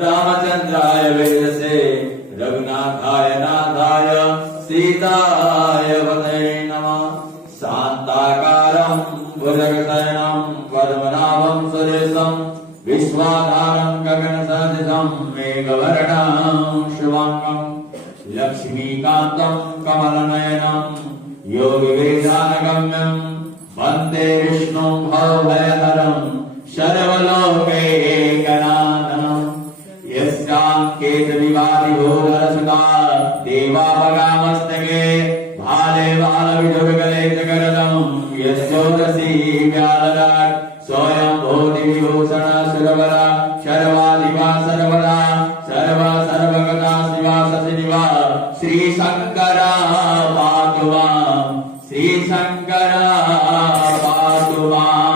रामचंद्राय वेदसे रघुनाथाय नाथाय सीताय पतये नमः। शांताकारं भुजगशयनं पद्मनाभं सुरेशं विश्वाधारं गगनसदृशं मेघवर्णं शुभांगं लक्ष्मीकान्तं कमलनयनं योगिवेदानगम्यं वन्दे विष्णुं भवभयहरं सर्वलोकैकनाथं। यस्याङ्केतविवादिभोगरसुता देवापगामस्तके भाले बालविजुर्गले जगरदं यस्योदसी व्यालराट् स्वयं भूतिविभूषण सुरवरा शर्वादिवा सर्वदा सर्वा सर्वगता शिवा सचिवा श्रीशङ्करा पातु मां श्रीशङ्करा पातु माम्।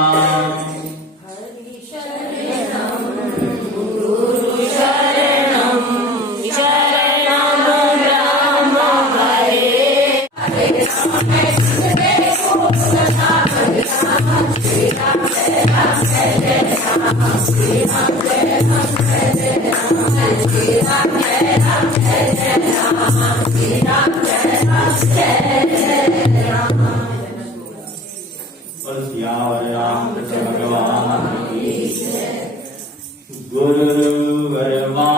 गुरुर्ब्रह्मा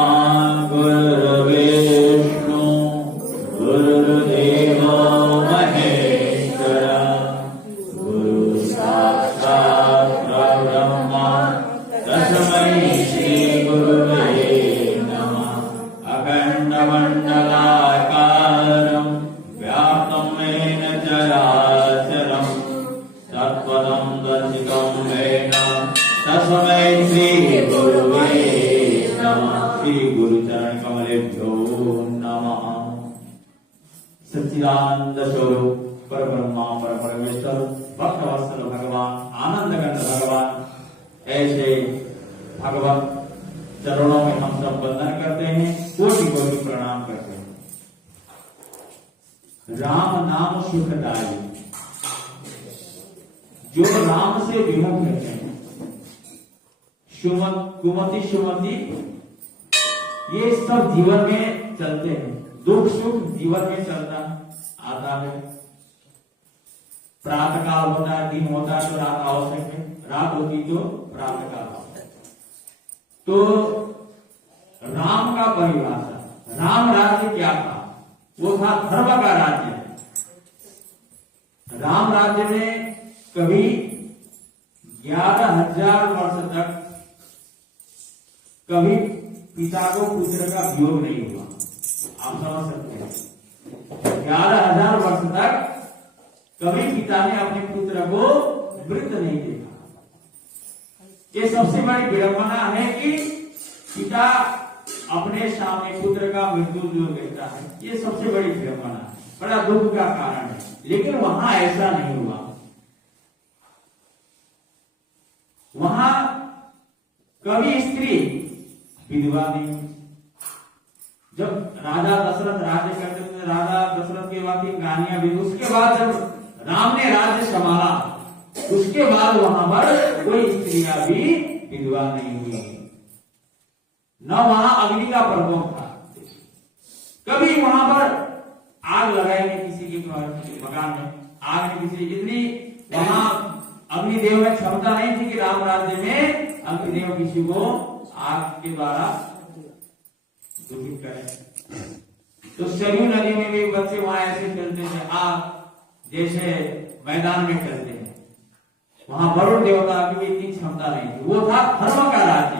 गुरुर्विष्णु गुरुर्देवो महेश्वरा गुरु साक्षात् परब्रह्म तस्मै श्री गुरुवे नमः। अखण्डमण्डलाकारं व्याप्तं येन चराचरं तत्पदं दर्शितं येन तस्मै श्री गुरुवे नमः। श्री गुरुचरण कमलेभ्यो नमः। सच्चिदानंद स्वरूप परब्रह्मा परमेश्वर भक्तवत्सल भगवान आनंद कंद भगवान ऐसे भगवत चरणों में हम सब वंदन करते हैं, कोटि कोटि प्रणाम करते हैं। राम नाम सुखदायी, जो राम से विमुख रहते हैं, कुमति सुमति ये सब जीवन में चलते हैं, दुख सुख जीवन में चलता आता है। प्रातः काल होता है, दिन होता है तो रात आवश्यक है, रात होती तो प्रातः काल होता है। तो राम का परिभाषा, राम राज्य क्या था? वो था धर्म का राज्य। राम राज्य में कभी 11,000 वर्ष तक कभी पिता को पुत्र का वियोग नहीं हुआ। आप समझ सकते हैं, 11,000 वर्ष तक कभी पिता ने अपने पुत्र को मृत नहीं देखा। ये सबसे बड़ी विडंबना है कि पिता अपने सामने पुत्र का मृत्यु जो देखता है, ये सबसे बड़ी विडंबना है, बड़ा दुख का कारण है। लेकिन वहां ऐसा नहीं हुआ। वहां कभी स्त्री विधवा नहीं। जब राजा दशरथ राज्य करते थे, राजा दशरथ के बाद की कहानियां भी, उसके बाद जब राम ने राज्य संभाला, उसके बाद वहां पर कोई स्त्रियां भी विधवा नहीं हुई, न वहां अग्नि का प्रकोप था। कभी वहां पर आग लगाई नहीं किसी के मकान में, आग ने किसी इतनी वहां अग्निदेव में क्षमता नहीं थी कि राम राज्य में अग्निदेव किसी को आग के द्वारा दुखित करें। तो सरयू नदी में भी बच्चे वहां ऐसे खेलते थे, आग जैसे मैदान में खेलते हैं। वहां वरुण देवता की भी इतनी क्षमता नहीं थी। वो था धर्म का राज्य,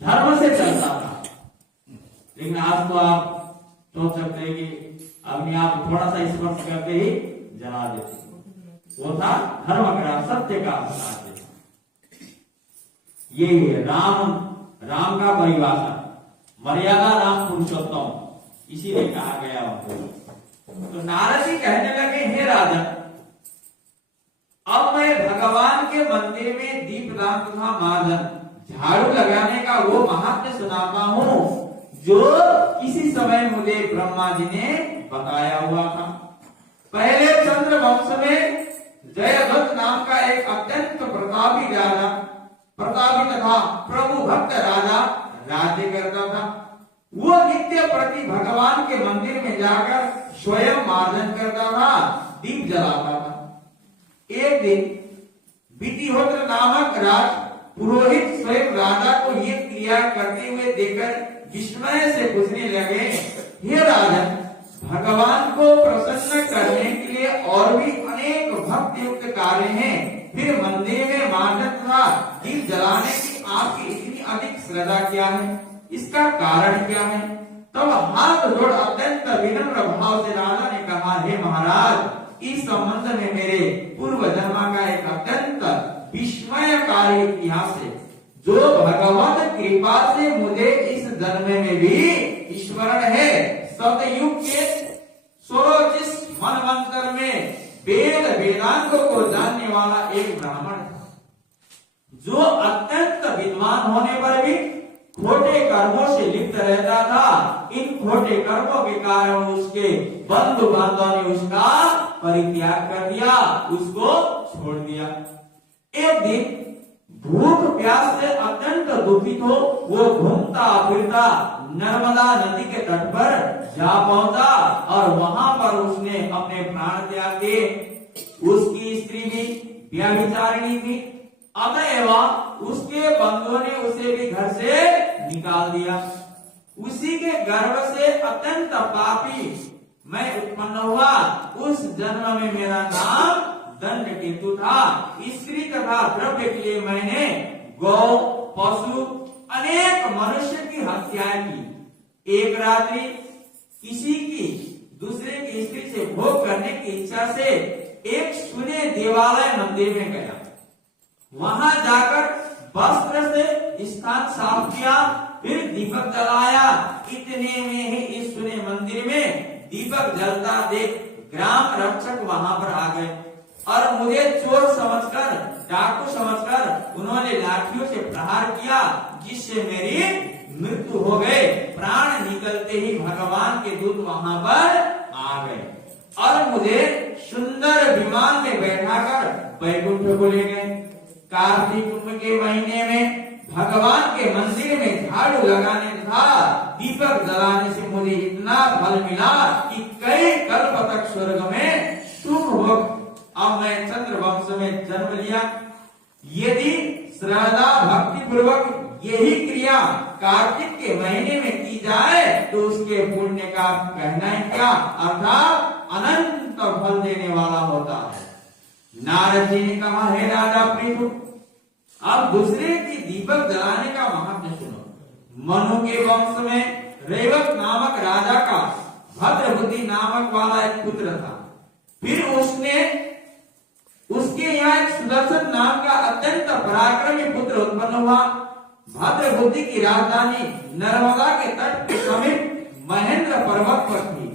धर्म से चलता था। लेकिन आज तो आप सोच सकते हैं कि अग्नि आप थोड़ा सा स्पर्श करते ही जला देते। वो था धर्म का, सत्य का राज्य। ये राम का परिभाषा। मर्यादा नाम पुरुषोत्तम, इसीलिए कहा गया उनको। तो नारद जी कहने लगे, हे राजन, अब मैं भगवान के मंदिर में दीपदान तथा मार्जन झाड़ू लगाने का वो महात्म्य सुनाता हूँ जो किसी समय मुझे ब्रह्मा जी ने बताया हुआ था। पहले चंद्र वंश में जयद्रथ नाम का एक अत्यंत प्रतापी तथा प्रभु भक्त राजा राज्य करता था। वो नित्य प्रति भगवान के मंदिर में जाकर स्वयं मार्जन करता था, दीप जलाता था। एक दिन विधिहोत्र नामक राज पुरोहित स्वयं राजा को ये क्रिया करते हुए देखकर विस्मय से पूछने लगे, हे राजन, भगवान को प्रसन्न करने के लिए और भी अनेक भक्ति युक्त कार्य हैं, फिर मंदिर में मार्जन तथा दीप जलाने की आपकी इतनी अधिक श्रद्धा क्या है? इसका कारण क्या है? तब हाथ जोड़ अत्यंत विनम्र भाव से राजा ने कहा, हे महाराज, इस संबंध में मेरे पूर्व जन्म का एक अत्यंत विस्मयकारी इतिहास है, जो भगवत कृपा से मुझे इस जन्म में भी स्मरण है। सतयुग के स्वरोचिष मनवंतर में वेदांतों को जानने वाला एक ब्राह्मण था, जो अत्यंत विद्वान होने पर भी खोटे कर्मों से लिप्त रहता था। इन खोटे कर्मों के कारण उसके बंधु बांधवों ने उसका परित्याग कर दिया, उसको छोड़ दिया। एक दिन भूख प्यास से अत्यंत दुखित हो वो घूमता फिरता नर्मदा नदी के तट पर जा पहुंचा और वहां पर उसने अपने प्राण त्याग दिए। उसकी स्त्री भी व्यभिचारिणी थी, अतएव उसके बंधुओं ने उसे भी घर से निकाल दिया। उसी के गर्भ से अत्यंत पापी मैं उत्पन्न हुआ। उस जन्म में मेरा नाम दंडकेतु था। स्त्री तथा द्रव्य के लिए मैंने गौ, पशु, अनेक मनुष्य की हत्याएं की। एक रात्रि किसी की दूसरे की स्त्री से भोग करने की इच्छा से एक सुने देवालय मंदिर में गया। वहां जाकर वस्त्र से स्थान साफ किया, फिर दीपक जलाया। इतने में ही इस सुने मंदिर में दीपक जलता देख ग्राम रक्षक वहां पर आ गए और मुझे चोर समझकर, डाकू समझकर उन्होंने लाठियों से प्रहार किया, जिससे मेरी मृत्यु हो गई। प्राण निकलते ही भगवान के दूत वहां पर आ गए और मुझे सुंदर विमान में बैठाकर वैकुंठ को ले गए। कार्तिक कुंभ के महीने में भगवान के मंदिर में झाड़ू लगाने तथा दीपक जलाने से मुझे इतना फल मिला कि कई कल्प तक स्वर्ग में सुख भोग। अब मैं चंद्र वंश में जन्म लिया। यदि श्रद्धा भक्ति पूर्वक यही क्रिया कार्तिक के महीने में की जाए तो उसके पुण्य का कहना ही क्या, अर्थात अनंत फल देने वाला होता है। नारद जी ने कहा, हे राजा पृथु, अब दूसरे की दीपक जलाने का महात्म्य सुनो। मनु के वंश में रेवत नामक राजा का भद्रबुद्धि नामक वाला एक पुत्र था। फिर उसके यहाँ एक सुदर्शन नाम का अत्यंत पराक्रमी पुत्र उत्पन्न हुआ। भद्रबुद्धि की राजधानी नर्मदा के तट के समीप महेंद्र पर्वत पर थी।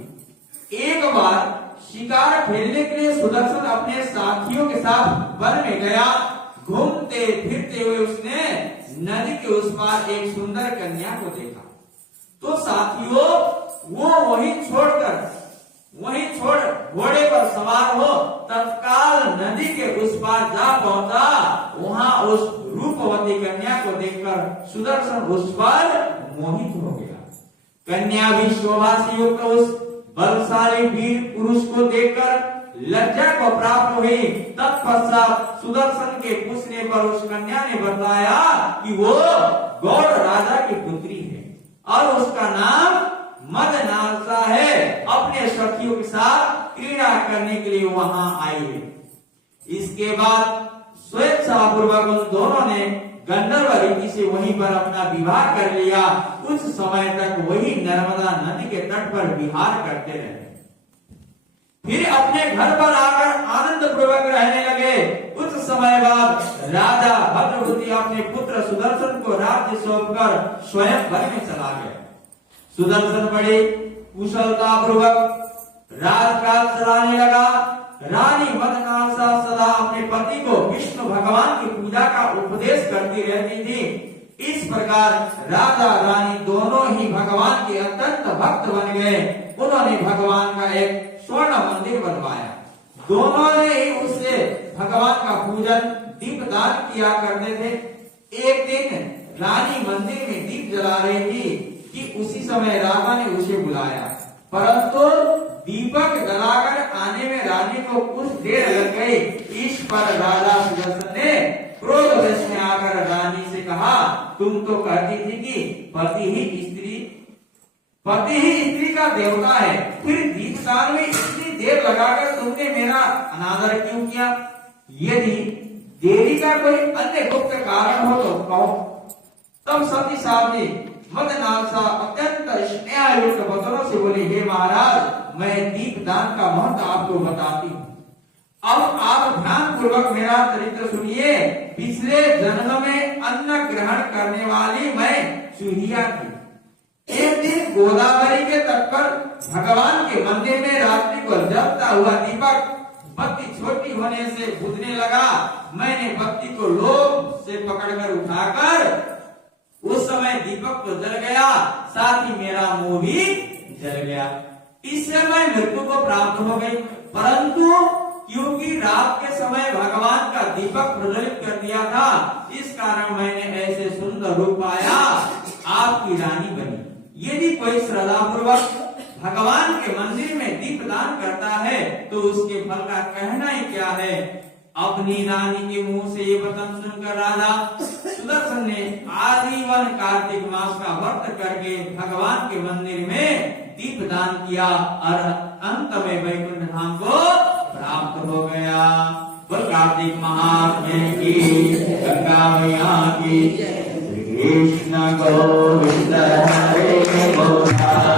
एक बार शिकार खेलने के लिए सुदर्शन अपने साथियों के साथ वन में गया। घूमते फिरते हुए उसने नदी के उस पार एक सुंदर कन्या को देखा। तो साथियों वो वहीं छोड़ घोड़े पर सवार हो तत्काल नदी के उस पार जा पहुंचा। वहां उस रूपवती कन्या को देखकर सुदर्शन उस पर मोहित हो गया। कन्या भी शोभा से युक्त उस बलशाली वीर पुरुष को देखकर लज्जा को प्राप्त हुई। तत्पश्चात सुदर्शन के पूछने पर उस कन्या ने बताया कि वो गौड़ राजा की पुत्री है और उसका नाम मदनालसा है। अपने सखियों के साथ क्रीड़ा करने के लिए वहां आई है। इसके बाद स्वेच्छापूर्वक उन दोनों ने गंधर्व रीति से वहीं पर अपना विवाह कर लिया। कुछ समय तक वही नर्मदा नदी के तट पर विहार करते रहे। फिर अपने घर पर आकर आनंद पूर्वक रहने लगे। कुछ समय बाद राजा भद्रबुद्धि अपने पुत्र सुदर्शन को राज्य सौंपकर स्वयं वन में चला गया। सुदर्शन बड़े कुशलता पूर्वक राजकाज चलाने लगा। रानी मदनालसा सदा अपने पति को विष्णु भगवान की पूजा का उपदेश करती रहती थी। इस प्रकार राजा रानी दोनों ही भगवान के अत्यंत भक्त बन गए। उन्होंने भगवान का एक स्वर्ण मंदिर बनवाया। दोनों ने ही उससे भगवान का पूजन दीपदान किया करते थे। एक दिन रानी मंदिर में दीप जला रही थी कि उसी समय राजा ने उसे बुलाया, परंतु दीपक जलाकर आने में रानी को कुछ देर लग गई। इस पर राजा सुदर्शन ने क्रोधवश में आकर रानी से कहा, तुम तो कहती थी कि पति ही स्त्री का देवता है, फिर दीपदान में इतनी देर लगाकर तुमने मेरा अनादर क्यों किया? यदि देरी का कोई अन्य गुप्त कारण हो तो कहो। तब सती साहब ने मदनालसा अत्यंत स्नेहयुक्त वचनों से बोली, हे महाराज, मैं दीपदान का महत्व आपको बताती हूँ। अब आप ध्यान पूर्वक मेरा चरित्र सुनिए। पिछले जन्म में अन्न ग्रहण करने वाली मैं सुहिया थी। एक दिन गोदावरी के तट पर भगवान के मंदिर में रात्रि को जलता हुआ दीपक बत्ती छोटी होने से बुझने लगा। मैंने बत्ती को लोभ से पकड़कर उठाकर उस समय दीपक तो जल गया, साथ ही मेरा मुंह भी जल गया। इससे मैं मृत्यु को प्राप्त हो गई। परंतु क्योंकि रात के समय भगवान का दीपक प्रज्वलित कर दिया था, इस कारण मैंने ऐसे सुंदर रूप पाया, आपकी रानी बनी। यदि कोई श्रद्धा पूर्वक भगवान के मंदिर में दीपदान करता है तो उसके फल का कहना ही क्या है। अपनी रानी के मुंह से ये वचन सुनकर राजा सुदर्शन ने आजीवन कार्तिक मास का व्रत करके भगवान के मंदिर में दीपदान किया और अंत में वैकुंठ धाम को प्राप्त हो गया। बोल कार्तिक महात्म्य की, गंगा मैया की। कृष्ण गोविंद हरे गोविंद।